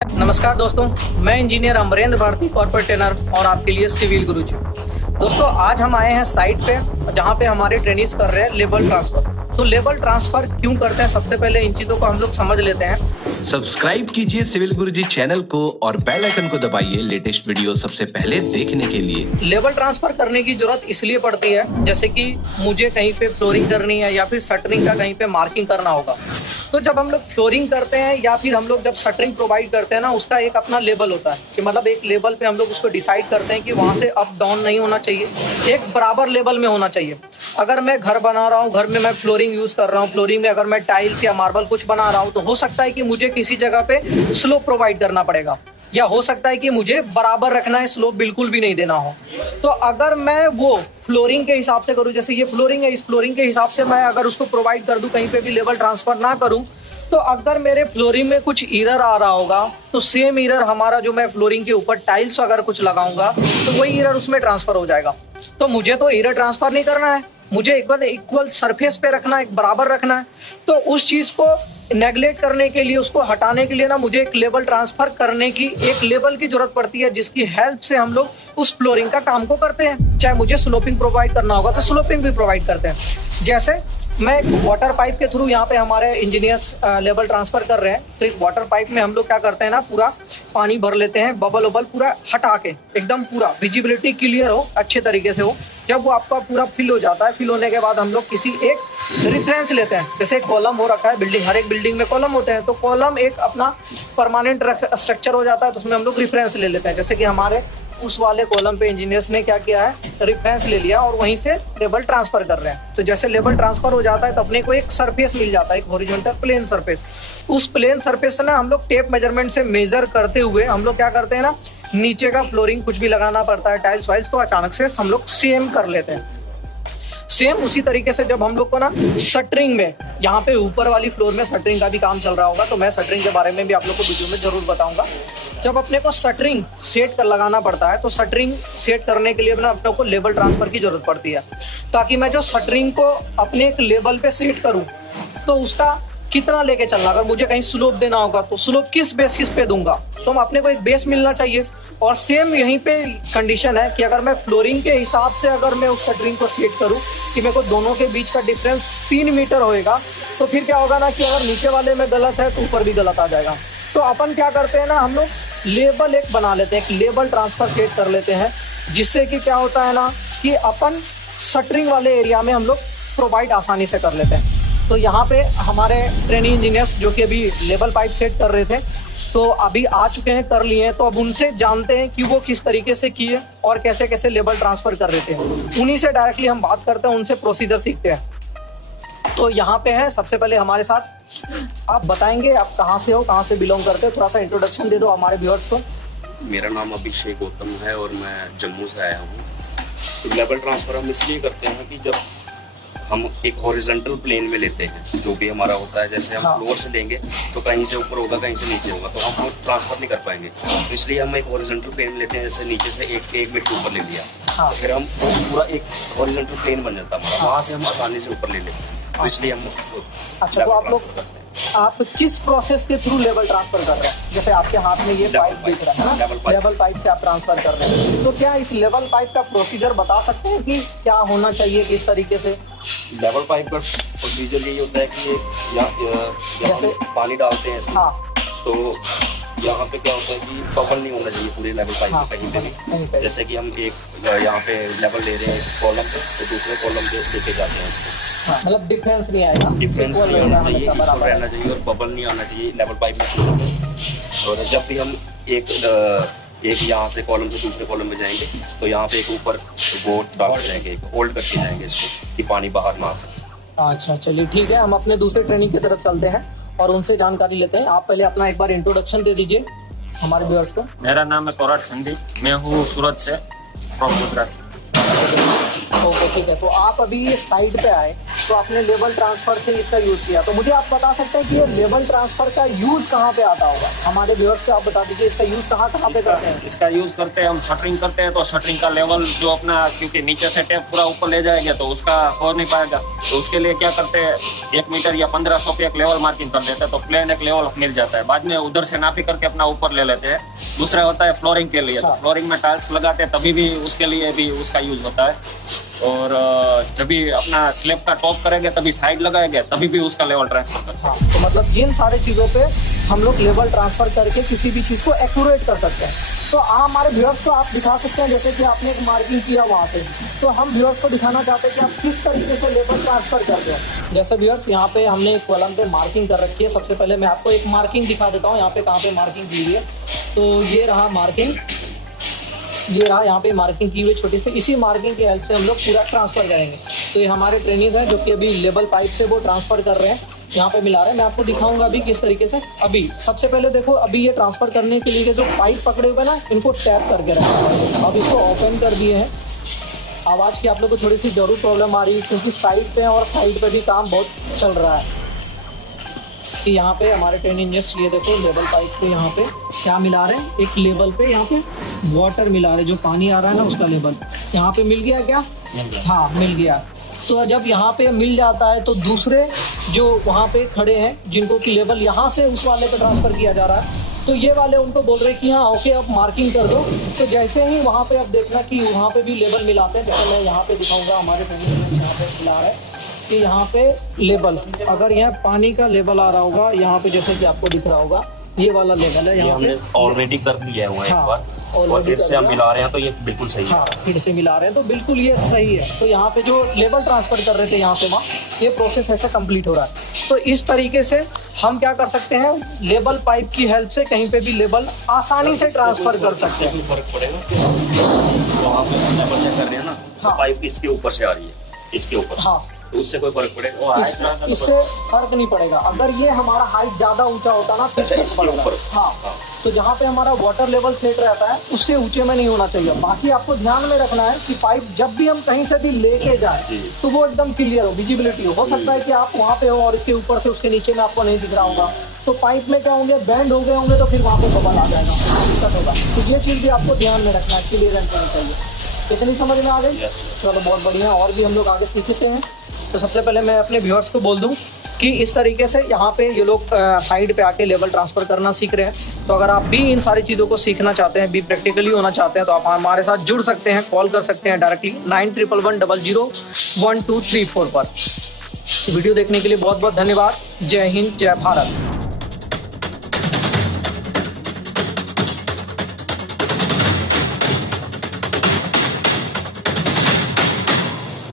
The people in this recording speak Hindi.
नमस्कार दोस्तों, मैं engineer Amrendra Bharti, corporate trainer और आपके लिए सिविल गुरुजी। दोस्तों, आज हम आए हैं साइट पे जहाँ पे हमारे ट्रेनिंग्स कर रहे हैं लेबल ट्रांसफर। तो लेबल ट्रांसफर क्यों करते हैं, सबसे पहले इन चीजों को हम लोग समझ लेते हैं। सब्सक्राइब कीजिए सिविल गुरुजी चैनल को और बेल आइकन को दबाइए लेटेस्ट वीडियो सबसे पहले देखने के लिए। लेबल ट्रांसफर करने की जरूरत इसलिए पड़ती है, जैसे कि मुझे कहीं पे फ्लोरिंग करनी है या फिर शटरिंग का कहीं पे मार्किंग करना होगा। तो जब हम लोग फ्लोरिंग करते हैं या फिर हम लोग जब शटरिंग प्रोवाइड करते हैं ना, उसका एक अपना लेवल होता है कि मतलब एक लेवल पे हम लोग उसको डिसाइड करते हैं कि वहाँ से अप डाउन नहीं होना चाहिए, एक बराबर लेवल में होना चाहिए। अगर मैं घर बना रहा हूँ, घर में मैं फ्लोरिंग यूज कर रहा हूँ, फ्लोरिंग में अगर मैं टाइल्स या मार्बल कुछ बना रहा हूँ, तो हो सकता है कि मुझे किसी जगह पे स्लोप प्रोवाइड करना पड़ेगा, या हो सकता है कि मुझे बराबर रखना है, स्लोप बिल्कुल भी नहीं देना हो। तो अगर मैं वो फ्लोरिंग के हिसाब से करूँ, जैसे ये फ्लोरिंग है, इस फ्लोरिंग के हिसाब से मैं अगर उसको प्रोवाइड कर दूं, कहीं पे भी लेवल ट्रांसफर ना करूं, तो अगर मेरे फ्लोरिंग में कुछ एरर आ रहा होगा तो सेम एरर हमारा जो मैं फ्लोरिंग के ऊपर टाइल्स अगर कुछ लगाऊंगा तो वही एरर उसमें ट्रांसफर हो जाएगा। तो मुझे तो एरर ट्रांसफर नहीं करना है, मुझे इक्वल सरफेस पे रखना है, एक बराबर रखना है। तो उस चीज को नेगलेक्ट करने के लिए, उसको हटाने के लिए ना, मुझे एक लेवल ट्रांसफर करने की, एक लेवल की जरूरत पड़ती है, जिसकी हेल्प से हम लोग उस फ्लोरिंग का काम को करते हैं। चाहे मुझे स्लोपिंग प्रोवाइड करना होगा तो स्लोपिंग भी प्रोवाइड करते हैं। जैसे मैं एक वाटर पाइप के थ्रू यहाँ पे हमारे इंजीनियर्स लेवल ट्रांसफर कर रहे हैं, तो एक वाटर पाइप में हम लोग क्या करते हैं ना, पूरा पानी भर लेते हैं, बबल वबल पूरा हटा के, एकदम पूरा विजिबिलिटी क्लियर हो, अच्छे तरीके से हो। जब वो आपका पूरा फिल हो जाता है, फिल होने के बाद हम लोग किसी एक रेफरेंस लेते हैं। जैसे कॉलम हो रखा है बिल्डिंग, हर एक बिल्डिंग में कॉलम होते हैं, तो कॉलम एक अपना परमानेंट स्ट्रक्चर हो जाता है, तो उसमें हम लोग रेफरेंस ले लेते हैं। जैसे कि हमारे उस वाले कॉलम पे इंजीनियर्स ने क्या किया है, रेफरेंस ले लिया और वहीं से लेवल ट्रांसफर कर रहे हैं। तो जैसे लेवल ट्रांसफर हो जाता है तो अपने को एक सरफेस मिल जाता है, एक हॉरिजॉन्टल प्लेन सरफेस। उस प्लेन सरफेस से ना हम लोग टेप मेजरमेंट से मेजर करते हुए हम लोग क्या करते हैं ना, नीचे का फ्लोरिंग कुछ भी लगाना पड़ता है, टाइल्स वाइल्स, तो अचानक से हम लोग सेम कर लेते हैं। सेम उसी तरीके से जब हम लोग को ना शटरिंग में, यहाँ पे ऊपर वाली फ्लोर में शटरिंग का भी काम चल रहा होगा, तो मैं शटरिंग के बारे में भी आप लोग को वीडियो में जरूर बताऊंगा। जब अपने को शटरिंग सेट कर लगाना पड़ता है, तो शटरिंग सेट करने के लिए ना अपने को लेवल ट्रांसफर की जरूरत पड़ती है, ताकि मैं जो शटरिंग को अपने एक लेवल पे सेट करूँ, तो उसका कितना लेके चलना। अगर मुझे कहीं स्लोप देना होगा तो स्लोप किस बेसिस पे दूंगा, तो अपने को एक बेस मिलना चाहिए। और सेम यहीं पे कंडीशन है कि अगर मैं फ्लोरिंग के हिसाब से अगर मैं उस शटरिंग को सेट करूं कि मेरे को दोनों के बीच का डिफरेंस 3 मीटर होएगा, तो फिर क्या होगा ना कि अगर नीचे वाले में गलत है तो ऊपर भी गलत आ जाएगा। तो अपन क्या करते हैं ना, हम लोग लेबल एक बना लेते हैं, एक लेबल ट्रांसफर सेट कर लेते हैं, जिससे कि क्या होता है ना कि अपन शटरिंग वाले एरिया में हम लोग प्रोवाइड आसानी से कर लेते हैं। तो यहाँ पे हमारे ट्रेनिंग इंजीनियर्स जो कि अभी लेबल पाइप सेट कर रहे थे, तो अभी आ चुके हैं, कर लिए हैं, तो अब उनसे जानते हैं कि वो किस तरीके से किए और कैसे कैसे लेबल ट्रांसफर कर रहे थे। उन्हीं से डायरेक्टली हम बात करते हैं, उनसे प्रोसीजर सीखते हैं। तो यहाँ पे है सबसे पहले हमारे साथ, आप बताएंगे आप कहाँ से हो, कहाँ से बिलोंग करते हो, थोड़ा सा इंट्रोडक्शन दे दो हमारे व्यूअर्स को। मेरा नाम अभिषेक गौतम है और मैं जम्मू से आया हूँ। तो लेवल ट्रांसफर हम इसलिए करते हैं कि जब हम एक हॉरिजॉन्टल प्लेन में लेते हैं, जो भी हमारा होता है, जैसे हम फ्लोर से लेंगे तो कहीं से ऊपर होगा, कहीं से नीचे होगा, तो हम ट्रांसफर नहीं कर पाएंगे। तो इसलिए हम एक हॉरिजॉन्टल प्लेन में लेते हैं, जैसे नीचे से एक मीटर ऊपर ले लिया, तो फिर हम पूरा एक हॉरिजॉन्टल प्लेन बन जाता है, वहाँ से हम आसानी से ऊपर ले लेते हैं। तो इसलिए हम अच्छा, तो आप किस प्रोसेस के थ्रू लेवल ट्रांसफर कर रहे हैं? जैसे आपके हाथ में ये पाइप दिख रहा है ना, लेवल पाइप से आप ट्रांसफर कर रहे हैं, तो क्या इस लेवल पाइप का प्रोसीजर बता सकते हैं कि क्या होना चाहिए, किस तरीके से? लेवल पाइप का प्रोसीजर यही होता है कि यहाँ हम पानी डालते हैं इसमें, तो यहाँ पे क्या होता है कि बबल नहीं होना चाहिए पूरे लेवल पाइप में कहीं पे भी। जैसे कि हम एक यहाँ पे लेवल ले रहे हैं कॉलम पे, तो दूसरे कॉलम पे लेके जाते हैं इसको। मतलब डिफरेंस नहीं आएगा, डिफरेंस नहीं होना चाहिए, इक्वल रहना चाहिए और बबल नहीं आना चाहिए लेवल पाइप में। और जब भी हम एक यहाँ से कॉलम से दूसरे कॉलम में जाएंगे, तो यहाँ पे एक ऊपर बोर्ड डालते जाएंगे, होल्ड करके जाएंगे इसको कि पानी बाहर ना आ सके। अच्छा, चलिए ठीक है, हम अपने दूसरे ट्रेनिंग की तरफ चलते हैं और उनसे जानकारी लेते हैं। आप पहले अपना एक बार इंट्रोडक्शन दे दीजिए हमारे व्यूअर्स को। मेरा नाम है कोराट संदीप, मैं हूँ सूरत से, फ्रॉम गुजरात। ओके, ठीक है। तो आप अभी ये साइड पे आए, तो आपने लेवल ट्रांसफर से इसका यूज किया, तो मुझे आप बता सकते हैं कि ये लेवल ट्रांसफर का यूज कहाँ पे आता होगा? हमारे व्यूअर्स को आप बता दीजिए इसका यूज कहाँ पे करते हैं? इसका यूज करते हैं हम शटरिंग करते हैं, तो शटरिंग का लेवल जो अपना, क्योंकि नीचे से टेप पूरा ऊपर ले जाएंगे तो उसका हो नहीं पाएगा, तो उसके लिए क्या करते हैं 1 मीटर या 1500 पे एक लेवल मार्किंग कर देते हैं, तो प्लेन एक लेवल मिल जाता है। बाद में उधर से नापी करके अपना ऊपर ले लेते हैं। दूसरा होता है फ्लोरिंग के लिए, तो फ्लोरिंग में टाइल्स लगाते हैं तभी भी उसके लिए भी उसका यूज होता है। और जब भी अपना स्लैब का टॉप करेंगे तभी साइड लगाएंगे तभी भी उसका लेवल ट्रांसफर करते हैं। तो मतलब इन सारे चीज़ों पे हम लोग लेवल ट्रांसफर करके किसी भी चीज़ को एक्यूरेट कर सकते हैं। तो हमारे व्यूअर्स को आप दिखा सकते हैं, जैसे कि आपने एक मार्किंग किया वहाँ पे, तो हम व्यूअर्स को दिखाना चाहते हैं कि आप किस तरीके से लेवल ट्रांसफर करते हैं। जैसे व्यूअर्स यहाँ पे हमने एक कॉलम पे मार्किंग कर रखी है। सबसे पहले मैं आपको एक मार्किंग दिखा देता हूँ यहाँ पे कहाँ पे मार्किंग की हुई है। तो ये रहा मार्किंग, ये रहा यहाँ पे मार्किंग की हुई छोटी सी। इसी मार्किंग की हेल्प से हम लोग पूरा ट्रांसफर करेंगे। तो ये हमारे ट्रेनिंग्स हैं जो कि अभी लेवल पाइप से वो ट्रांसफर कर रहे हैं, यहाँ पे मिला रहे हैं। मैं आपको दिखाऊंगा अभी किस तरीके से। अभी सबसे पहले देखो, अभी ये ट्रांसफर करने के लिए जो पाइप पकड़े हुए ना, इनको टैप करके रखा है। अब इसको ओपन कर दिए हैं। आवाज़ की आप लोग को थोड़ी सी जरूर प्रॉब्लम आ रही है क्योंकि साइड पे और साइड पे भी काम बहुत चल रहा है। कि यहाँ पे हमारे ट्रेन इंजर्स, ये देखो लेवल पाइप पे यहाँ पे क्या मिला रहे हैं, एक लेवल पे यहाँ पे वाटर मिला रहे हैं, जो पानी आ रहा है ना उसका लेवल यहाँ पे मिल गया क्या? हाँ, मिल गया। तो जब यहाँ पे मिल जाता है तो दूसरे जो वहाँ पे खड़े हैं जिनको कि लेवल यहाँ से उस वाले पे ट्रांसफर किया जा रहा है, तो ये वाले उनको बोल रहे हैं कि हाँ ओके अब मार्किंग कर दो। तो जैसे ही वहाँ पे अब देखना कि वहाँ पे भी लेवल मिलाते हैं। जैसे मैं यहाँ पे दिखाऊंगा, हमारे ट्रेनिंग यहाँ पे मिला रहा है कि यहाँ पे लेवल, अगर यहाँ पानी का लेवल आ रहा होगा यहाँ पे, जैसे कि आपको दिख रहा होगा ये वाला लेवल है यहाँ पे ऑलरेडी कर दिया हुआ है एक बार, और फिर से हम मिला रहे हैं तो ये बिल्कुल सही है। हाँ, फिर से मिला रहे हैं तो बिल्कुल ये सही है। तो यहाँ पे जो लेवल ट्रांसफर कर रहे थे यहाँ से वहाँ, ये प्रोसेस ऐसे कंप्लीट हो रहा है। तो इस तरीके से हम क्या कर सकते हैं, लेवल पाइप की हेल्प से कहीं पे भी लेवल आसानी से ट्रांसफर कर सकते हैं। फर्क पड़ेगा वहाँ पे लेवल चेक कर रहे हैं ना, तो पाइप इसके ऊपर से आ रही है, इसके ऊपर, हाँ, तो उससे कोई फर्क पड़ेगा? इससे फर्क नहीं पड़ेगा। अगर ये हमारा हाइट ज्यादा ऊंचा होता ना फिर इसके ऊपर, हाँ, तो जहाँ पे हमारा वाटर लेवल सेट रहता है उससे ऊंचे में नहीं होना चाहिए। बाकी आपको ध्यान में रखना है कि पाइप जब भी हम कहीं से भी लेके जाए तो वो एकदम क्लियर हो, विजिबिलिटी हो सकता है कि आप वहाँ पे हो और इसके ऊपर से उसके नीचे में आपको नहीं दिख रहा होगा, तो पाइप में क्या होंगे, बैंड हो गए होंगे, तो फिर वहाँ पे बबल आ जाएगा, दिक्कत होगा। तो ये चीज़ भी आपको ध्यान में रखना है, क्लियर रहना चाहिए। इतनी समझ में आ गई? चलो बहुत बढ़िया, और भी हम लोग आगे सीखते हैं। तो सबसे पहले मैं अपने व्यूअर्स को बोल दूं कि इस तरीके से यहाँ पे ये लोग साइड पे आके लेवल ट्रांसफर करना सीख रहे हैं। तो अगर आप भी इन सारी चीज़ों को सीखना चाहते हैं, भी प्रैक्टिकली होना चाहते हैं, तो आप हमारे साथ जुड़ सकते हैं, कॉल कर सकते हैं डायरेक्टली 9111001234 पर। वीडियो देखने के लिए बहुत बहुत धन्यवाद। जय हिंद, जय भारत।